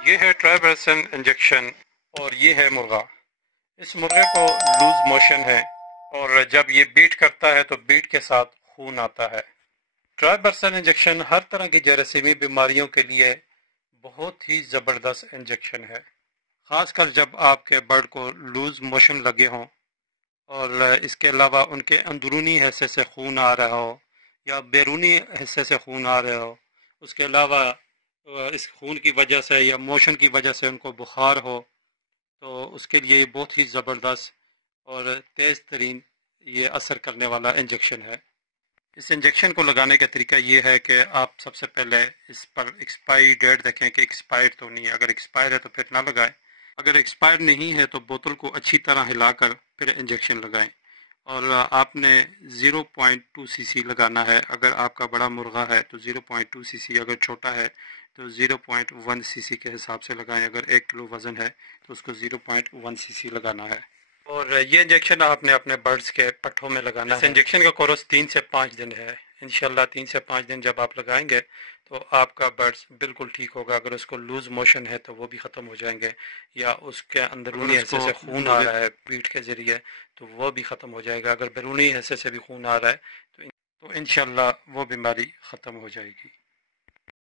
یہ ہے ٹرائبرسن انجیکشن اور یہ ہے مرغا۔ اس مرغے کو لوز موشن ہے اور جب یہ بیٹ کرتا ہے تو بیٹ کے ساتھ خون آتا ہے۔ ٹرائبرسن انجیکشن ہر طرح کی جراثیمی بیماریوں کے لیے بہت ہی زبردست انجیکشن ہے، خاص کر جب آپ کے برڈ کو لوز موشن لگے ہوں اور اس کے علاوہ ان کے اندرونی حصے سے خون آ رہا ہو یا بیرونی حصے سے خون آ رہا ہو، اس کے علاوہ اس خون کی وجہ سے یا موشن کی وجہ سے ان کو بخار ہو، تو اس کے لیے یہ بہت ہی زبردست اور تیز ترین یہ اثر کرنے والا انجیکشن ہے۔ اس انجیکشن کو لگانے کا طریقہ یہ ہے کہ آپ سب سے پہلے اس پر ایکسپائری ڈیٹ دیکھیں کہ ایکسپائر تو نہیں ہے، اگر ایکسپائر ہے تو پھر نہ لگائیں، اگر ایکسپائر نہیں ہے تو بوتل کو اچھی طرح ہلا کر پھر انجیکشن لگائیں، اور آپ نے 0.2 سی سی لگانا ہے۔ اگر آپ کا بڑا مرغا ہے تو 0.2 سی سی، اگر چھوٹا ہے تو 0.1 سی سی کے حساب سے لگائیں، اگر 1 کلو وزن ہے تو اس کو 0.1 سی سی لگانا ہے۔ اور یہ انجیکشن آپ نے اپنے برڈز کے پٹھوں میں لگانا ہے۔ اس انجیکشن کا کورس 3 سے 5 دن ہے، انشاءاللہ 3 سے 5 دن جب آپ لگائیں گے تو آپ کا برڈز بالکل ٹھیک ہوگا۔ اگر اس کو لوز موشن ہے تو وہ بھی ختم ہو جائیں گے، یا اس کے اندرونی حصے سے خون آ رہا ہے پیٹ کے ذریعے تو وہ بھی ختم ہو جائے گا، اگر بیرونی حصے سے بھی خون آ رہا ہے تو انشاءاللہ وہ بیماری ختم ہو جائے گی۔